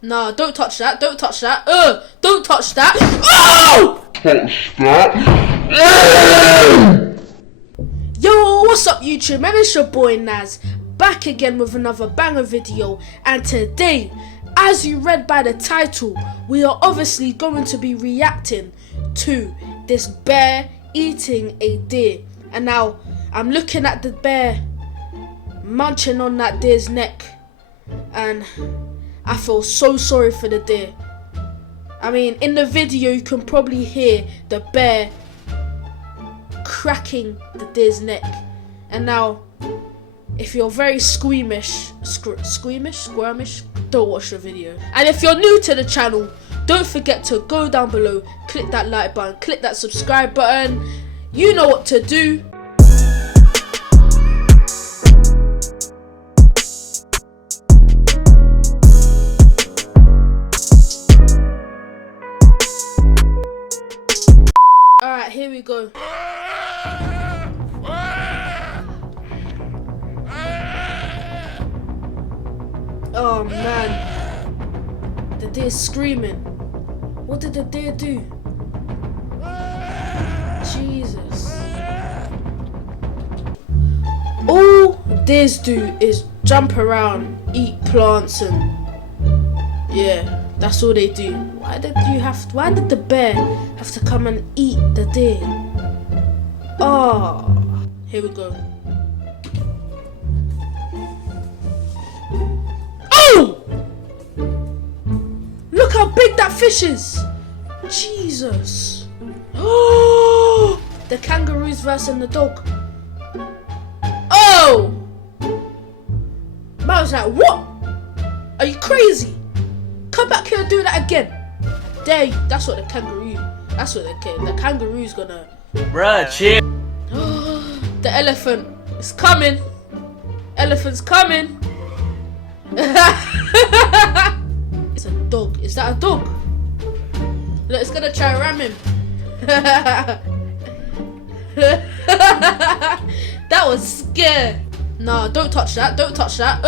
Nah, don't touch that. Don't touch that. Don't touch that. Oh! Touch that. Yo, what's up YouTube? Man, it's your boy Naz, back again with another banger video. And today, as you read by the title, we are obviously going to be reacting to this bear eating a deer. And now, I'm looking at the bear munching on that deer's neck, and I feel so sorry for the deer. I mean, in the video you can probably hear the bear cracking the deer's neck. And now, if you're very squeamish, don't watch the video. And if you're new to the channel, don't forget to go down below, click that like button, click that subscribe button. You know what to do. Alright, here we go. Oh man, the deer's screaming. What did the deer do? Jesus. All deers do is jump around, eat plants, and yeah, that's all they do. Why did the bear have to come and eat the deer? Oh, here we go. Oh! Look how big that fish is! Jesus! Oh! The kangaroos versus the dog. Oh! I was like, what? Are you crazy? Come back here and do that again. There, that's what the kangaroo's gonna. Bruh, chill. The elephant is coming. Elephant's coming. It's a dog. Is that a dog? Look, it's gonna try to ram him. That was scary. Nah, don't touch that. Don't touch that.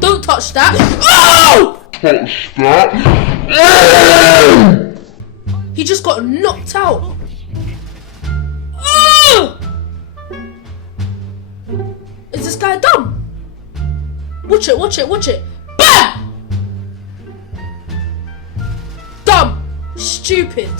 Don't touch that. Oh! Touch that. He just got knocked out. Is this guy dumb? Watch it, watch it, watch it. Bam! Dumb. Stupid.